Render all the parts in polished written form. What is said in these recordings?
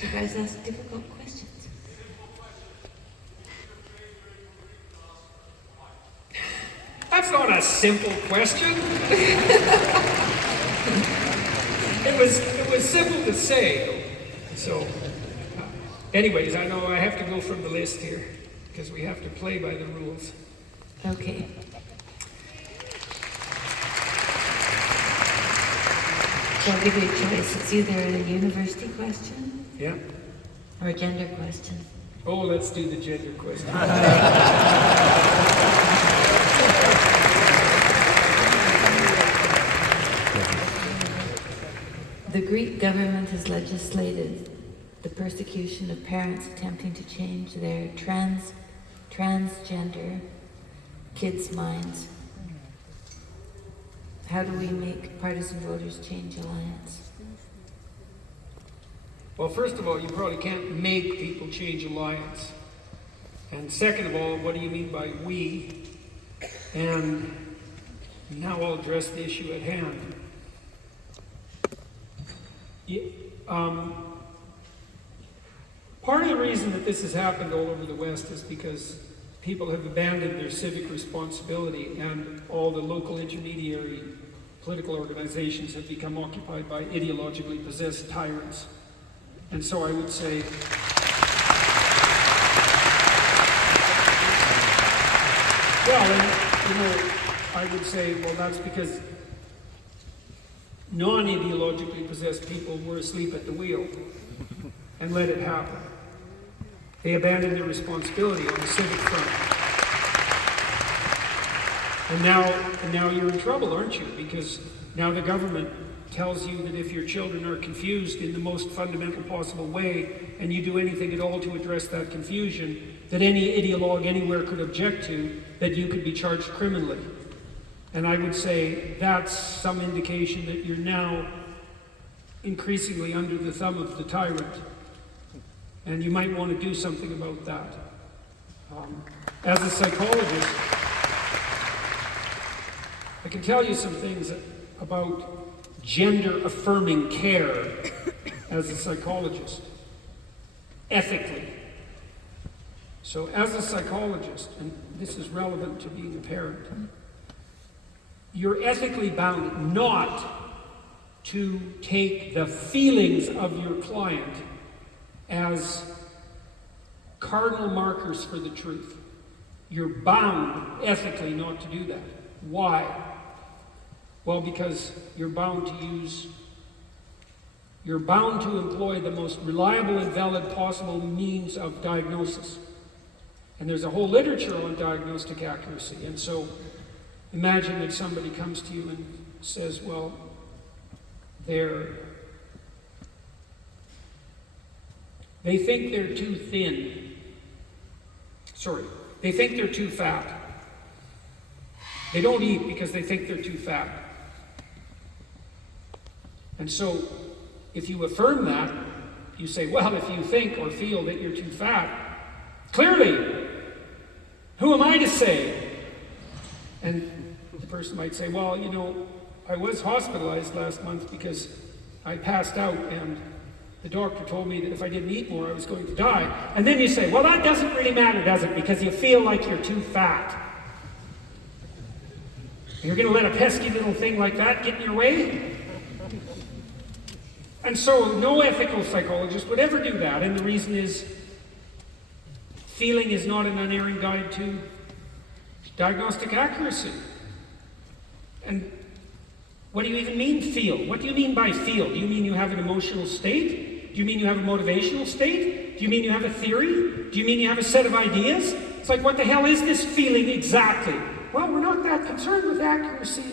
Sometimes you guys ask difficult questions. That's not a simple question. It was simple to say. So, anyways, I know I have to go from the list here because we have to play by the rules. Okay. So I'll give you a choice. It's either a university question Yeah. or a gender question. Oh, let's do the gender question. The Greek government has legislated the persecution of parents attempting to change their transgender kids' minds. How do we make partisan voters change alliance? Well, first of all, you probably can't make people change alliance. And second of all, what do you mean by we? And now I'll address the issue at hand. Part of the reason that this has happened all over the West is because people have abandoned their civic responsibility, and all the local intermediary political organizations have become occupied by ideologically possessed tyrants. And so I would say, I would say, well, that's because non-ideologically possessed people were asleep at the wheel and let it happen. They abandoned their responsibility on the civic front. And now you're in trouble, aren't you? Because now the government tells you that if your children are confused in the most fundamental possible way, and you do anything at all to address that confusion, that any ideologue anywhere could object to, that you could be charged criminally. And I would say that's some indication that you're now increasingly under the thumb of the tyrant. And you might want to do something about that. As a psychologist, I can tell you some things about gender-affirming care as a psychologist, ethically. So as a psychologist, and this is relevant to being a parent, you're ethically bound not to take the feelings of your client as cardinal markers for the truth. You're bound ethically not to do that. Why? Well, because you're bound to employ the most reliable and valid possible means of diagnosis. And there's a whole literature on diagnostic accuracy. And so imagine that somebody comes to you and says, well, they think they're too thin. They think they're too fat. They don't eat because they think they're too fat. And so, if you affirm that, you say, well, if you think or feel that you're too fat, clearly, who am I to say? And the person might say, well, I was hospitalized last month because I passed out and the doctor told me that if I didn't eat more, I was going to die. And then you say, well, that doesn't really matter, does it? Because you feel like you're too fat. You're going to let a pesky little thing like that get in your way? And so no ethical psychologist would ever do that. And the reason is, feeling is not an unerring guide to diagnostic accuracy. And what do you even mean, feel? What do you mean by feel? Do you mean you have an emotional state? Do you mean you have a motivational state? Do you mean you have a theory? Do you mean you have a set of ideas? It's like, what the hell is this feeling exactly? Well, we're not that concerned with accuracy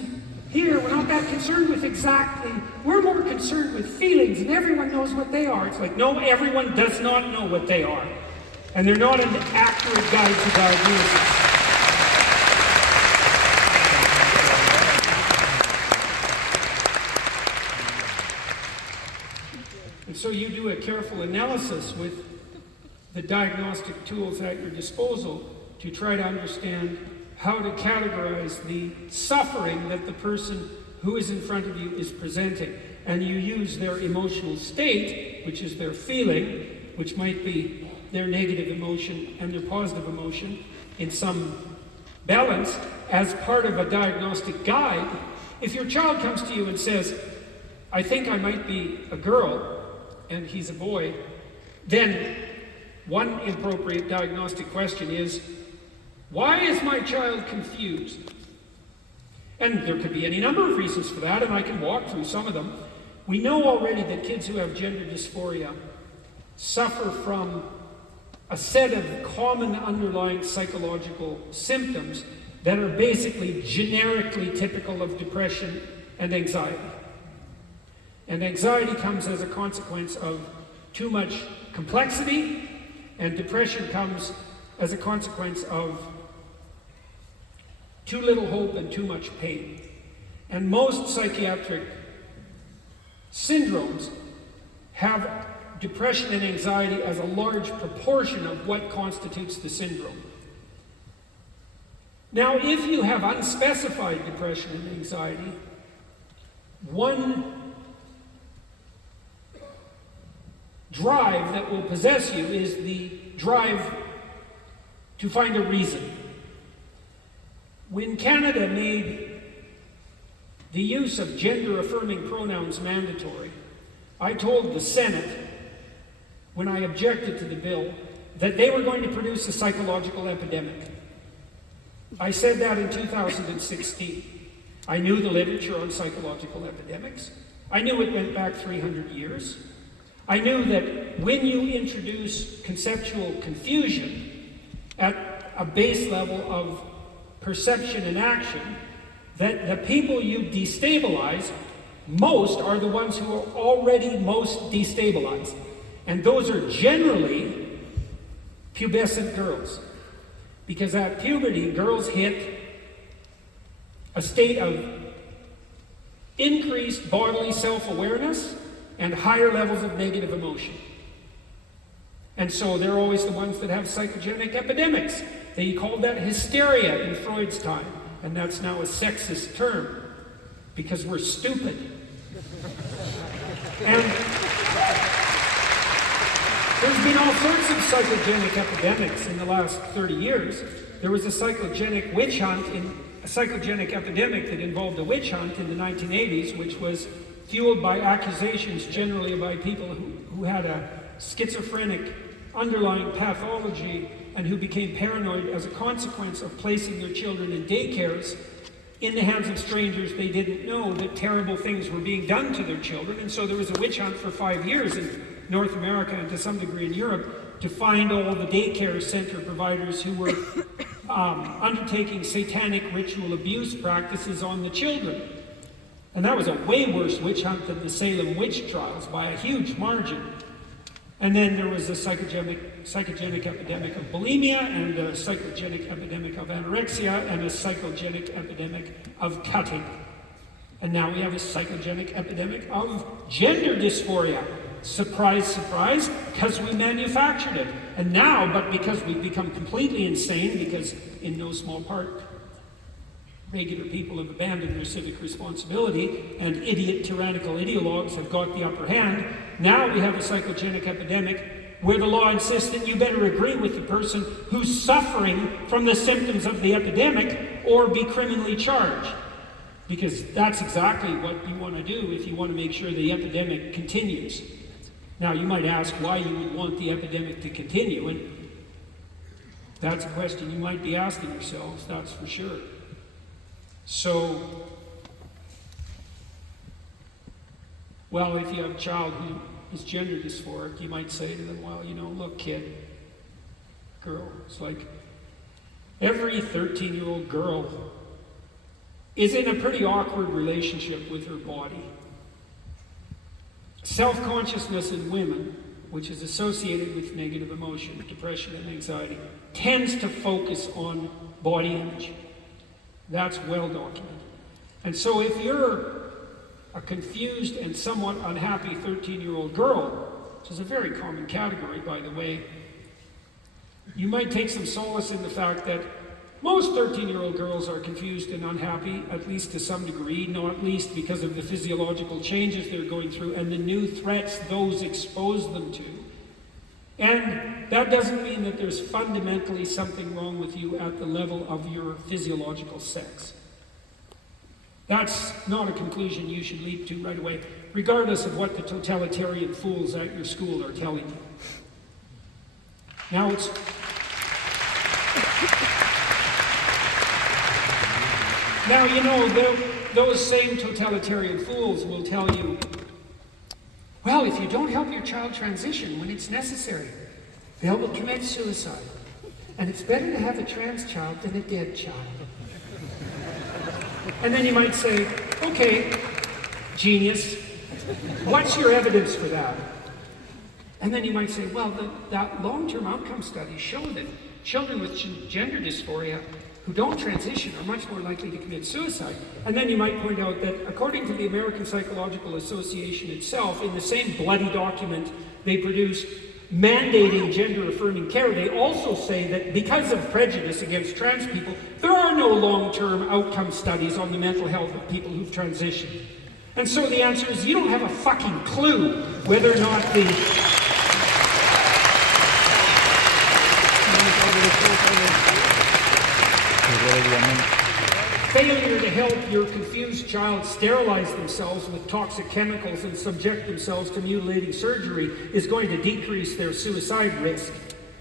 here. We're not that concerned with exactly. We're more concerned with feelings, and everyone knows what they are. It's like, no, everyone does not know what they are. And they're not an accurate guide to diagnosis. And so you do a careful analysis with the diagnostic tools at your disposal to try to understand how to categorize the suffering that the person who is in front of you is presenting. And you use their emotional state which is their feeling, which might be their negative emotion and their positive emotion in some balance, as part of a diagnostic guide. If your child comes to you and says, I think I might be a girl, and he's a boy, then one appropriate diagnostic question is, why is my child confused? And there could be any number of reasons for that, and I can walk through some of them. We know already that kids who have gender dysphoria suffer from a set of common underlying psychological symptoms that are basically generically typical of depression and anxiety. And anxiety comes as a consequence of too much complexity, and depression comes as a consequence of too little hope and too much pain. And most psychiatric syndromes have depression and anxiety as a large proportion of what constitutes the syndrome. Now, if you have unspecified depression and anxiety, one drive that will possess you is the drive to find a reason. When Canada made the use of gender-affirming pronouns mandatory, I told the Senate, when I objected to the bill, that they were going to produce a psychological epidemic. I said that in 2016. I knew the literature on psychological epidemics. I knew it went back 300 years. I knew that when you introduce conceptual confusion at a base level of perception and action, that the people you destabilize most are the ones who are already most destabilized. And those are generally pubescent girls. Because at puberty, girls hit a state of increased bodily self-awareness and higher levels of negative emotion. And so they're always the ones that have psychogenic epidemics. They called that hysteria in Freud's time, and that's now a sexist term, because we're stupid. And there's been all sorts of psychogenic epidemics in the last 30 years. There was a psychogenic witch hunt, a psychogenic epidemic that involved a witch hunt in the 1980s, which was fueled by accusations generally by people who had a schizophrenic underlying pathology and who became paranoid as a consequence of placing their children in daycares in the hands of strangers they didn't know, that terrible things were being done to their children. And so there was a witch hunt for 5 years in North America and to some degree in Europe to find all the daycare center providers who were undertaking satanic ritual abuse practices on the children. And that was a way worse witch hunt than the Salem witch trials by a huge margin. And then there was a psychogenic epidemic of bulimia, and a psychogenic epidemic of anorexia, and a psychogenic epidemic of cutting. And now we have a psychogenic epidemic of gender dysphoria. Surprise, surprise, because we manufactured it. And now, but because we've become completely insane, because in no small part, regular people have abandoned their civic responsibility, and idiot tyrannical ideologues have got the upper hand. Now we have a psychogenic epidemic where the law insists that you better agree with the person who's suffering from the symptoms of the epidemic or be criminally charged. Because that's exactly what you want to do if you want to make sure the epidemic continues. Now you might ask why you would want the epidemic to continue, and that's a question you might be asking yourselves, that's for sure. So, well, if you have a child who is gender dysphoric, you might say to them, well, you know, look, kid, girl, it's like every 13-year-old girl is in a pretty awkward relationship with her body. Self-consciousness in women, which is associated with negative emotion, depression and anxiety, tends to focus on body image. That's well documented. And so if you're a confused and somewhat unhappy 13-year-old girl, which is a very common category, by the way, you might take some solace in the fact that Most 13-year-old girls are confused and unhappy, at least to some degree, not least because of the physiological changes they're going through and the new threats those expose them to. And that doesn't mean that there's fundamentally something wrong with you at the level of your physiological sex. That's not a conclusion you should leap to right away, regardless of what the totalitarian fools at your school are telling you. Now you know, those same totalitarian fools will tell you, well, if you don't help your child transition when it's necessary, they will commit suicide. And it's better to have a trans child than a dead child. And then you might say, okay, genius, what's your evidence for that? And then you might say, well, that long-term outcome studies show that children with gender dysphoria who don't transition are much more likely to commit suicide. And then you might point out that according to the American Psychological Association itself, in the same bloody document they produced mandating gender-affirming care, they also say that because of prejudice against trans people, there are no long-term outcome studies on the mental health of people who've transitioned. And so the answer is you don't have a fucking clue whether or not the failure to help your confused child sterilize themselves with toxic chemicals and subject themselves to mutilating surgery is going to decrease their suicide risk.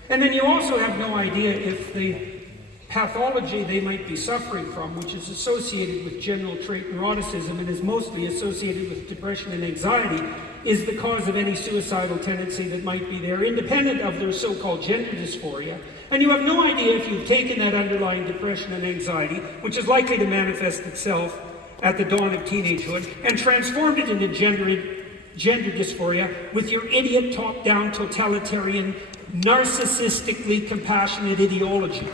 And then you also have no idea if the pathology they might be suffering from, which is associated with general trait neuroticism and is mostly associated with depression and anxiety, is the cause of any suicidal tendency that might be there, independent of their so-called gender dysphoria. And you have no idea if you've taken that underlying depression and anxiety, which is likely to manifest itself at the dawn of teenagehood, and transformed it into gender dysphoria with your idiot top-down totalitarian, narcissistically compassionate ideology.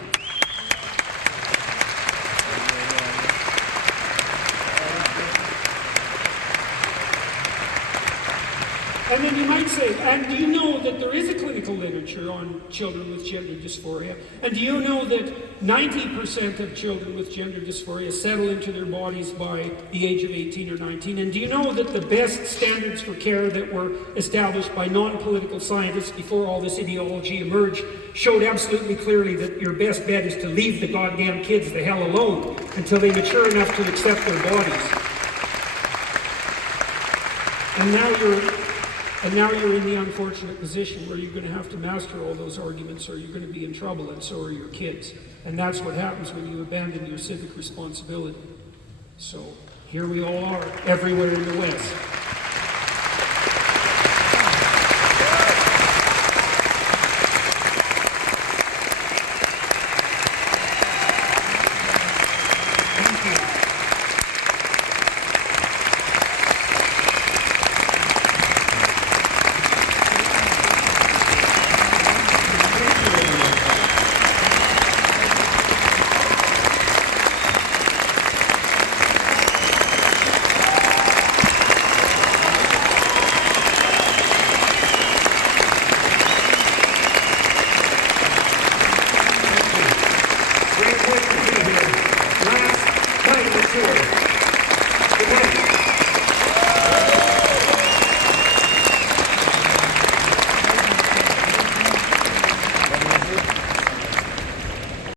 And then you might say, and do you know that there is a clinical literature on children with gender dysphoria? And do you know that 90% of children with gender dysphoria settle into their bodies by the age of 18 or 19? And do you know that the best standards for care that were established by non-political scientists before all this ideology emerged showed absolutely clearly that your best bet is to leave the goddamn kids the hell alone until they mature enough to accept their bodies? And now you're in the unfortunate position where you're going to have to master all those arguments or you're going to be in trouble, and so are your kids. And that's what happens when you abandon your civic responsibility. So here we all are, everywhere in the West.